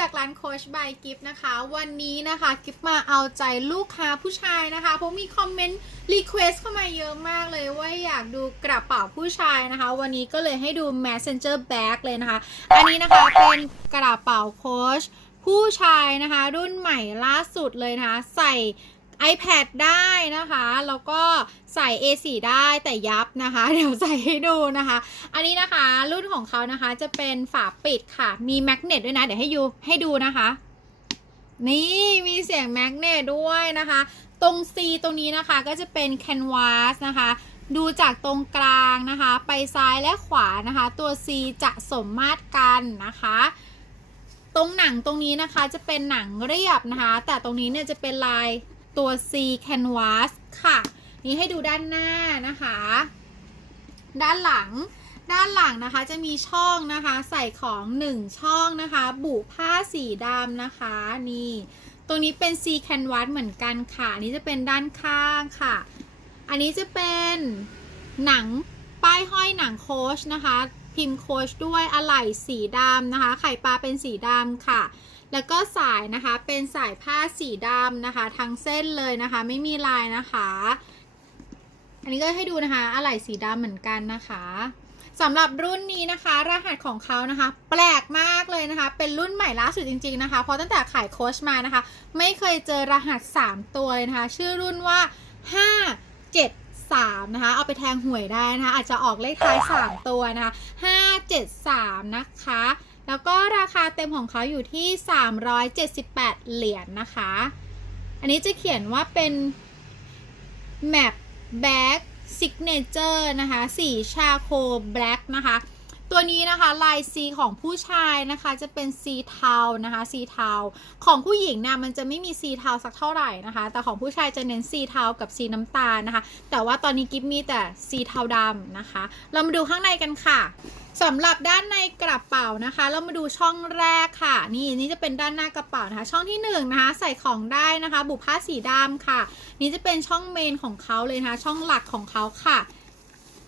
จากร้านโคชบายกิฟนะคะ วันนี้นะคะกิฟมาเอาใจลูกค้าผู้ชายนะคะ เพราะมีคอมเมนต์รีเควสเข้ามาเยอะมากเลยว่าอยากดูกระเป๋าผู้ชายนะคะ วันนี้ก็เลยให้ดู messenger bag เลยนะคะ อันนี้นะคะเป็นกระเป๋าโคชผู้ชายนะคะ รุ่นใหม่ล่าสุดเลยนะคะ ใส่ iPad ได้นะคะ แล้วก็ใส่ A4 ได้แต่ยับนะคะ เดี๋ยวใส่ให้ดูนะคะ อันนี้นะคะรุ่นของเขานะคะจะเป็นฝาปิดค่ะ มีแมกเนตด้วยนะ เดี๋ยวให้ยูให้ดูนะคะ นี่มีเสียงแมกเนตด้วยนะคะ ตรง C ตรงนี้นะคะก็จะเป็นแคนวาสนะคะดูจากตรงกลางนะคะ ไปซ้ายและขวานะคะ ตัว C จะสมมาตรกันนะคะ ตรงหนังตรงนี้นะคะจะเป็นหนังเรียบนะคะ แต่ตรงนี้เนี่ยจะเป็นลาย ตัว C canvas ค่ะ นี่ให้ดูด้านหน้านะคะ ด้านหลัง ด้านหลังนะคะจะมีช่องนะคะ ใส่ของหนึ่งช่องนะคะ บุผ้าสีดำนะคะ นี่ ตรงนี้เป็น C canvas เหมือนกันค่ะ อันนี้จะเป็นด้านข้างค่ะ อันนี้จะเป็นหนังป้ายห้อยหนังโคชนะคะ พิมพ์โคชด้วยอะไหล่สีดำนะคะ ไข่ปลาเป็นสีดำค่ะ แล้วก็สายนะคะเป็นสายผ้าสีดำนะคะ ทั้งเส้นเลยนะคะ ไม่มีลายนะคะ อันนี้ก็ให้ดูนะคะอะไหล่สีดำเหมือนกันนะคะสำหรับรุ่นนี้นะคะ รหัสของเขานะคะ แปลกมากเลยนะคะ เป็นรุ่นใหม่ล่าสุดจริง ๆนะคะ เพราะตั้งแต่ขายโค้ชมานะคะ ไม่เคยเจอรหัส 3 ตัวเลยนะคะ ชื่อรุ่นว่า 5 7 3 นะคะ เอาไปแทงหวยได้นะคะ อาจจะออกเลขท้าย 3 ตัวนะคะ 5 7 3 นะคะ แล้วก็ราคาเต็มของเขาอยู่ที่ 378 เหรียญนะคะ อันนี้จะเขียนว่าเป็น map bag signature นะคะ สีชาโค black นะคะ ตัวนี้นะคะ ลายสีของผู้ชายนะคะจะเป็นสีเทานะคะสีเทาของผู้หญิงเนี่ยมันจะไม่มีสีเทาสักเท่าไหร่นะคะ แต่ของผู้ชายจะเน้นสีเทากับสีน้ำตาลนะคะ แต่ว่าตอนนี้กิฟมีแต่สีเทาดำนะคะ เรามาดูข้างในกันค่ะ สำหรับด้านในกระเป๋านะคะ เรามาดูช่องแรกค่ะ นี่นี่จะเป็นด้านหน้ากระเป๋านะคะ ช่องที่หนึ่งนะคะใส่ของได้นะคะ บุผ้าสีดำค่ะ นี่จะเป็นช่องเมนของเขาเลยนะคะ ช่องหลักของเขาค่ะ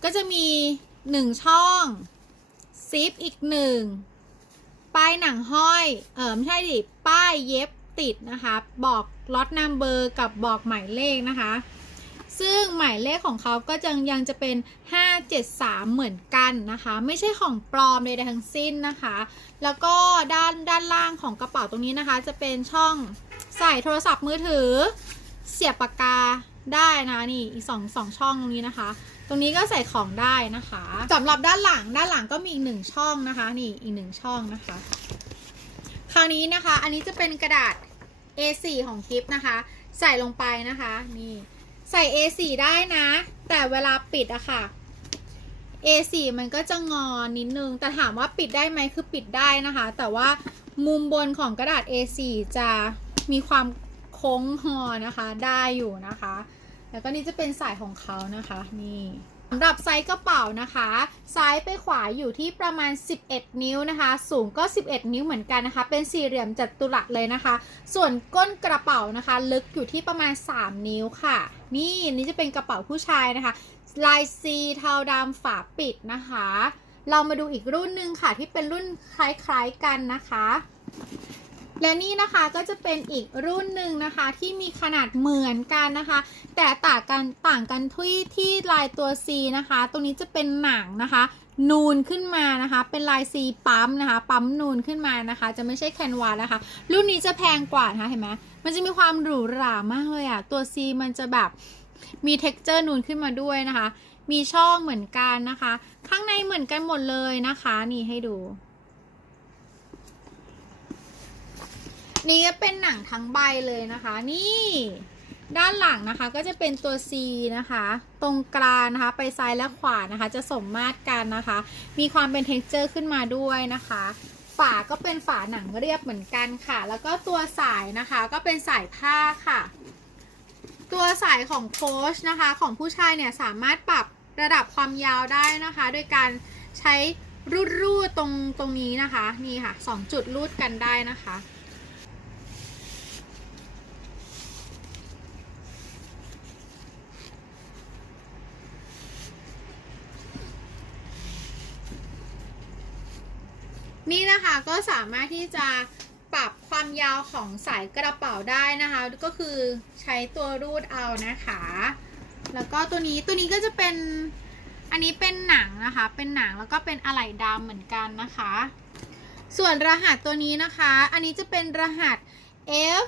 ก็จะมีหนึ่งช่องซิปอีกหนึ่งป้ายหนังห้อย เออไม่ใช่ดิป้ายเย็บติดนะคะ บอกล็อตนัมเบอร์กับบอกหมายเลขนะคะ ซึ่งหมายเลขของเขาก็จะยังจะเป็น 573 เหมือนกันนะคะ ไม่ใช่ของปลอมใดๆทั้งสิ้นนะคะ แล้วก็ด้านด้านล่างของกระเป๋าตรงนี้นะคะ จะเป็นช่องใส่โทรศัพท์มือถือ เสียบปากกาได้นะนี่อีกสองสองช่องตรงนี้นะคะ ตรงนี้ก็ใส่ของได้นะคะสำหรับด้านหลังด้านหลังก็มีอีกหนึ่งช่องนะคะ นี่อีกหนึ่งช่องนะคะ คราวนี้นะคะ อันนี้จะเป็นกระดาษ A4 ของคลิปนะคะ ใส่ลงไปนะคะ นี่ ใส่ A4 ได้นะ แต่เวลาปิดอะค่ะ A4 มันก็จะงอนนิดนึง แต่ถามว่าปิดได้ไหมคือปิดได้นะคะ แต่ว่ามุมบนของกระดาษ A4 จะมีความโค้งหอนะคะ ได้อยู่นะคะ แล้วก็นี่จะเป็นสายของเขานะคะ นี่สำหรับไซส์กระเป๋านะคะ ซ้ายไปขวาอยู่ที่ประมาณ 11 นิ้วนะคะ สูงก็ 11 นิ้วเหมือนกันนะคะ เป็นสี่เหลี่ยมจัตุรัสเลยนะคะ ส่วนก้นกระเป๋านะคะ ลึกอยู่ที่ประมาณ 3 นิ้วค่ะ นี่นี่จะเป็นกระเป๋าผู้ชายนะคะ ลายซีเทาดำฝาปิดนะคะ เรามาดูอีกรุ่นหนึ่งค่ะที่เป็นรุ่นคล้ายๆกันนะคะ และนี่นะคะก็จะเป็นอีกรุ่นหนึ่งนะคะ ที่มีขนาดเหมือนกันนะคะ แต่ต่างกันต่างกันที่ที่ลายตัว C นะคะ ตรงนี้จะเป็นหนังนะคะ นูนขึ้นมานะคะ เป็นลาย C ปั๊มนะคะ ปั๊มนูนขึ้นมานะคะ จะไม่ใช่แคนวาสนะคะ รุ่นนี้จะแพงกว่านะคะเห็นไหมมันจะมีความหรูหรามากเลยอะตัว C มันจะแบบมี t e x t อร์นูนขึ้นมาด้วยนะคะ มีช่องเหมือนกันนะคะ ข้างในเหมือนกันหมดเลยนะคะ นี่ให้ดู นี่ก็เป็นหนังทั้งใบเลยนะคะ นี่ด้านหลังนะคะก็จะเป็นตัว C นะคะ ตรงกลางนะคะ ไปซ้ายและขวานะคะ จะสมมาตรกันนะคะ มีความเป็น t e x t อร์ขึ้นมาด้วยนะคะ ฝาก็เป็นฝาหนังเรียบเหมือนกันค่ะ แล้วก็ตัวสายนะคะก็เป็นสายผ้าค่ะ ตัวสายของโค้ชนะคะ ของผู้ชายเนี่ยสามารถปรับระดับความยาวได้นะคะ โดยการใช้รูดรูดๆตรงตรงนี้นะคะ นี่ค่ะสองจุดรูดกันได้นะคะ นี่นะคะก็สามารถที่จะปรับความยาวของสายกระเป๋าได้นะคะ ก็คือใช้ตัวรูดเอานะคะ แล้วก็ตัวนี้ตัวนี้ก็จะเป็นอันนี้เป็นหนังนะคะ เป็นหนังแล้วก็เป็นอะไหล่ดำเหมือนกันนะคะ ส่วนรหัสตัวนี้นะคะ อันนี้จะเป็นรหัส F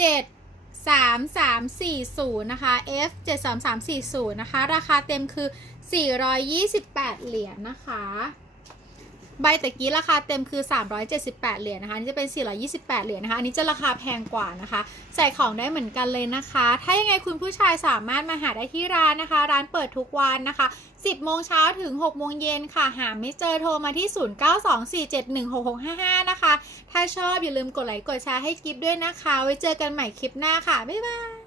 7 3 3 4 0นะคะ F 7 3 3 4 0นะคะ ราคาเต็มคือ 428 เหรียญนะคะ ใบตะกี้ราคาเต็มคือ 378 เหรียญนะคะนนี้จะเป็น 428 เหรียญนะคะอันนี้จะราคาแพงกว่านะคะ ใส่ของได้เหมือนกันเลยนะคะ ถ้ายังไงคุณผู้ชายสามารถมาหาได้ที่ร้านนะคะ ร้านเปิดทุกวันนะคะ 10 โมงเช้าถึง 6 โมงเย็นค่ะ หาไม่เจอโทรมาที่ 0924716655 นะคะ ถ้าชอบอย่าลืมกดไลค์กดแชร์ให้กิฟด้วยนะคะ ไว้เจอกันใหม่คลิปหน้าค่ะ บ๊ายบาย